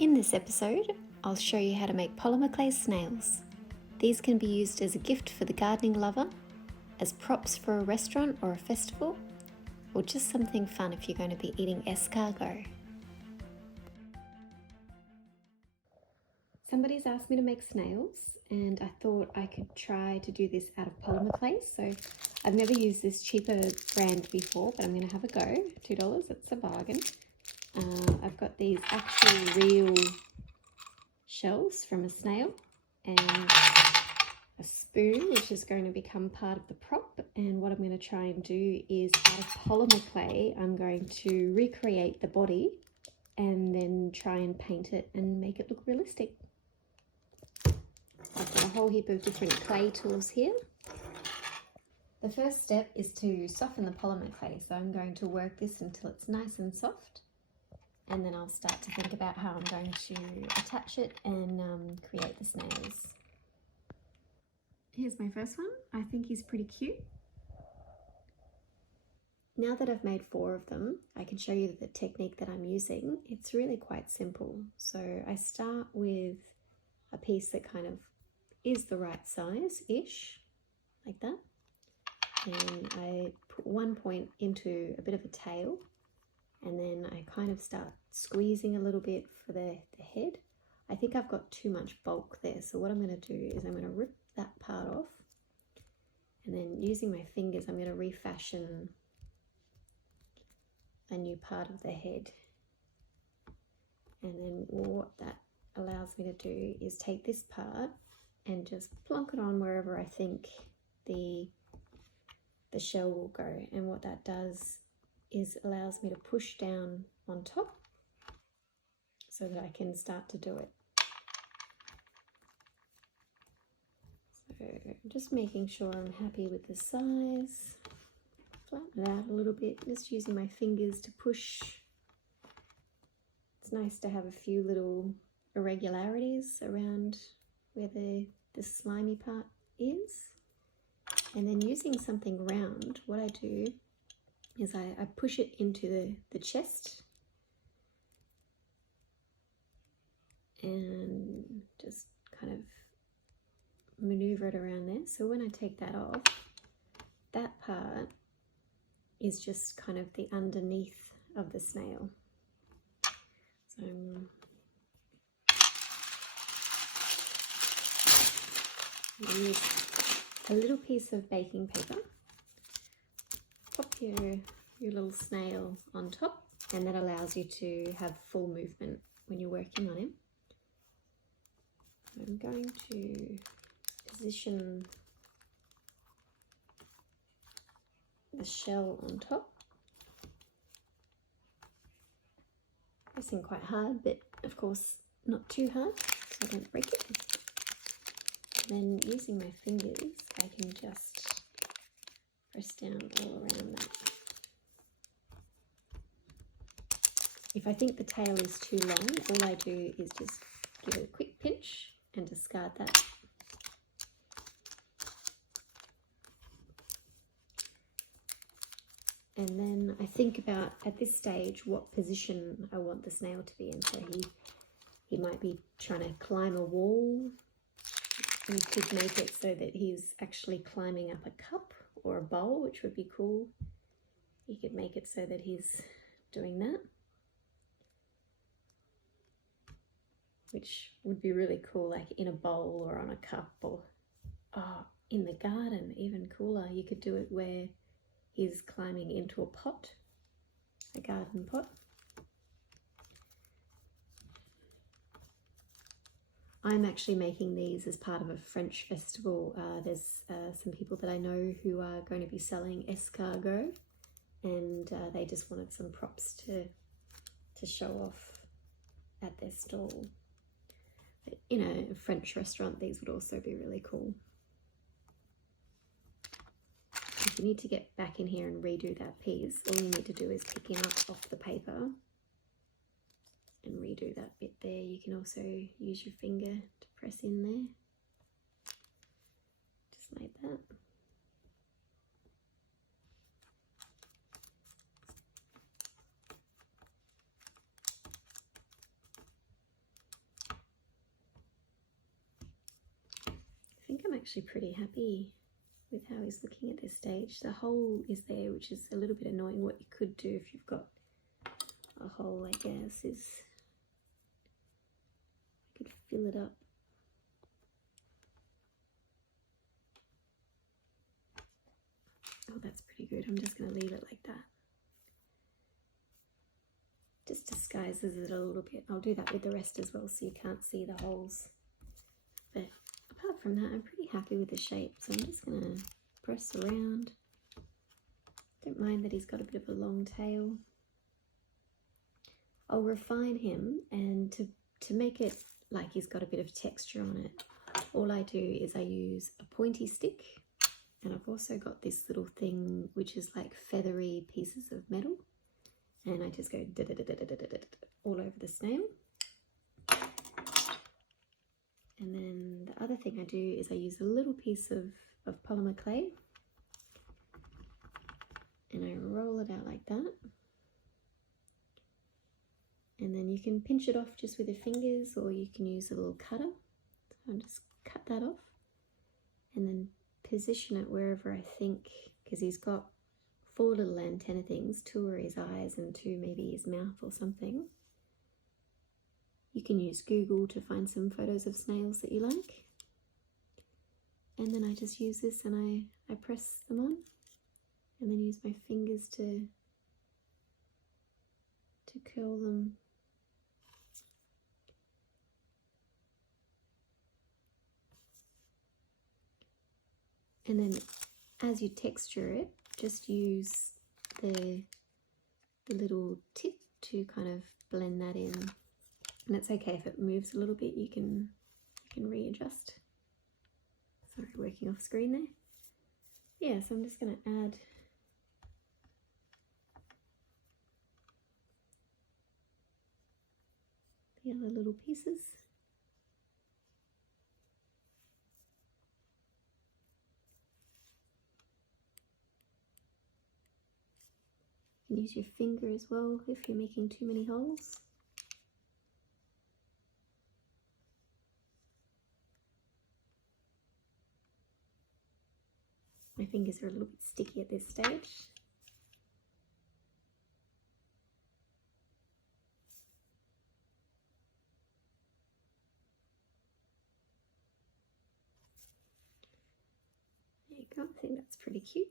In this episode, I'll show you how to make polymer clay snails. These can be used as a gift for the gardening lover, as props for a restaurant or a festival, or just something fun if you're going to be eating escargot. Somebody's asked me to make snails, and I thought I could try to do this out of polymer clay. So I've never used this cheaper brand before, but I'm going to have a go. $2, it's a bargain. I've got these actual real shells from a snail and a spoon, which is going to become part of the prop. And what I'm going to try and do is, out of polymer clay, I'm going to recreate the body and then try and paint it and make it look realistic. I've got a whole heap of different clay tools here. The first step is to soften the polymer clay. So I'm going to work this until it's nice and soft, and then I'll start to think about how I'm going to attach it and create the snails. Here's my first one. I think he's pretty cute. Now that I've made 4 of them, I can show you the technique that I'm using. It's really quite simple. So I start with a piece that kind of is the right size-ish, like that. And I put one point into a bit of a tail, and then I kind of start squeezing a little bit for the head. I think I've got too much bulk there, so what I'm going to do is I'm going to rip that part off, and then using my fingers I'm going to refashion a new part of the head. And then what that allows me to do is take this part and just plonk it on wherever I think the shell will go. And what that does is allows me to push down on top so that I can start to do it. So just making sure I'm happy with the size. Flatten it out a little bit, just using my fingers to push. It's nice to have a few little irregularities around where the slimy part is. And then using something round, what I do is I push it into the chest and just kind of maneuver it around there. So when I take that off, that part is just kind of the underneath of the snail. So use a little piece of baking paper, pop your little snail on top, and that allows you to have full movement when you're working on him. I'm going to position the shell on top. Pressing quite hard, but of course not too hard so I don't break it. And then using my fingers, I can just press down all around that. If I think the tail is too long, all I do is just give it a quick pinch and discard that. And then I think about, at this stage, what position I want the snail to be in. So he might be trying to climb a wall. You could make it so that he's actually climbing up a cup or a bowl, which would be cool. You could make it so that he's doing that, which would be really cool, like in a bowl or on a cup, or in the garden, even cooler. You could do it where he's climbing into a pot, a garden pot. I'm actually making these as part of a French festival. There's some people that I know who are going to be selling escargot, and they just wanted some props to show off at their stall. But in a French restaurant, these would also be really cool. If you need to get back in here and redo that piece, all you need to do is pick him up off the paper and redo that bit there. You can also use your finger to press in there, just like that. I'm actually pretty happy with how he's looking at this stage. The hole is there, which is a little bit annoying. What you could do if you've got a hole, I guess, is I could fill it up. Oh, that's pretty good. I'm just going to leave it like that. Just disguises it a little bit. I'll do that with the rest as well so you can't see the holes. But apart from that, I'm pretty happy with the shape. So I'm just going to press around. Don't mind that he's got a bit of a long tail. I'll refine him, and to make it like he's got a bit of texture on it, all I do is I use a pointy stick, and I've also got this little thing which is like feathery pieces of metal, and I just go all over the snail. And then the other thing I do is I use a little piece of polymer clay, and I roll it out like that. And then you can pinch it off just with your fingers, or you can use a little cutter. So I'll just cut that off and then position it wherever I think, because he's got 4 little antenna things, 2 are his eyes and 2 maybe his mouth or something. You can use Google to find some photos of snails that you like. And then I just use this and I press them on, and then use my fingers to curl them. And then as you texture it, just use the little tip to kind of blend that in. And it's okay if it moves a little bit, you can readjust. Sorry, working off screen there. Yeah, so I'm just going to add the other little pieces. You can use your finger as well if you're making too many holes. My fingers are a little bit sticky at this stage. There you go, I think that's pretty cute.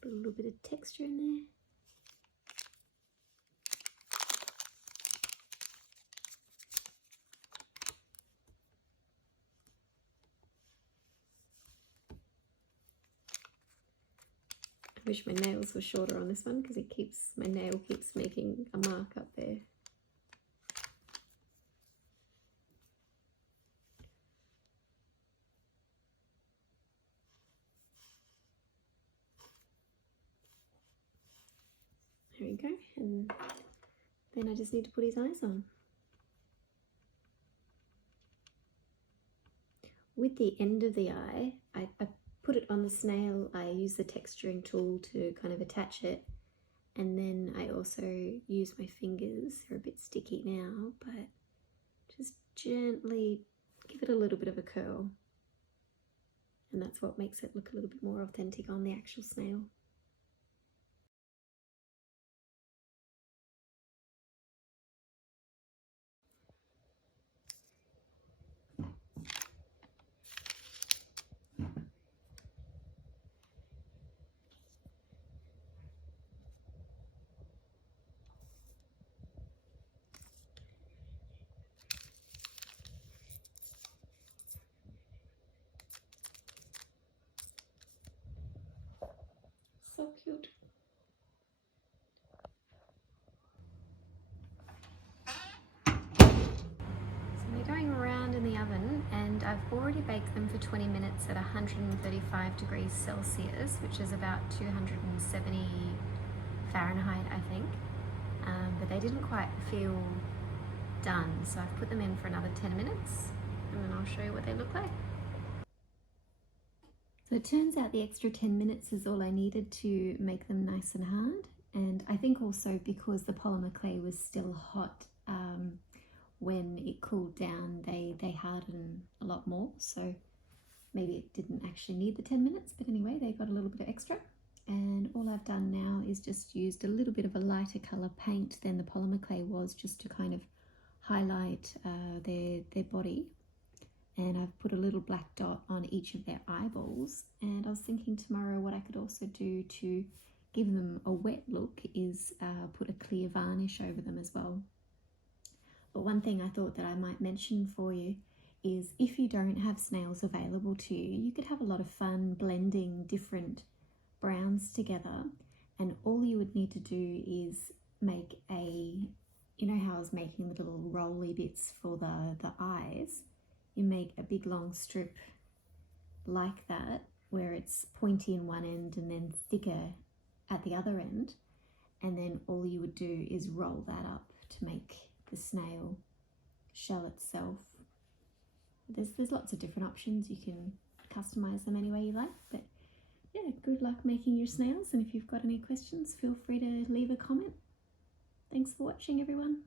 Put a little bit of texture in there. I wish my nails were shorter on this one, because my nail keeps making a mark up there. There we go, and then I just need to put his eyes on. With the end of the eye, I put it on the snail, I use the texturing tool to kind of attach it, and then I also use my fingers. They're a bit sticky now, but just gently give it a little bit of a curl, and that's what makes it look a little bit more authentic on the actual snail. So cute. So they're going around in the oven, and I've already baked them for 20 minutes at 135 degrees Celsius, which is about 270 Fahrenheit, I think. But they didn't quite feel done, so I've put them in for another 10 minutes, and then I'll show you what they look like. So it turns out the extra 10 minutes is all I needed to make them nice and hard. And I think also because the polymer clay was still hot, when it cooled down, they harden a lot more. So maybe it didn't actually need the 10 minutes, but anyway, they got a little bit of extra. And all I've done now is just used a little bit of a lighter color paint than the polymer clay was, just to kind of highlight their body. And I've put a little black dot on each of their eyeballs. And I was thinking tomorrow what I could also do to give them a wet look is put a clear varnish over them as well. But one thing I thought that I might mention for you is, if you don't have snails available to you, you could have a lot of fun blending different browns together. And all you would need to do is make you know how I was making the little rolly bits for the eyes? You make a big long strip like that, where it's pointy in one end and then thicker at the other end, and then all you would do is roll that up to make the snail shell itself. There's lots of different options. You can customize them any way you like, but yeah, good luck making your snails, and if you've got any questions, feel free to leave a comment. Thanks for watching, everyone.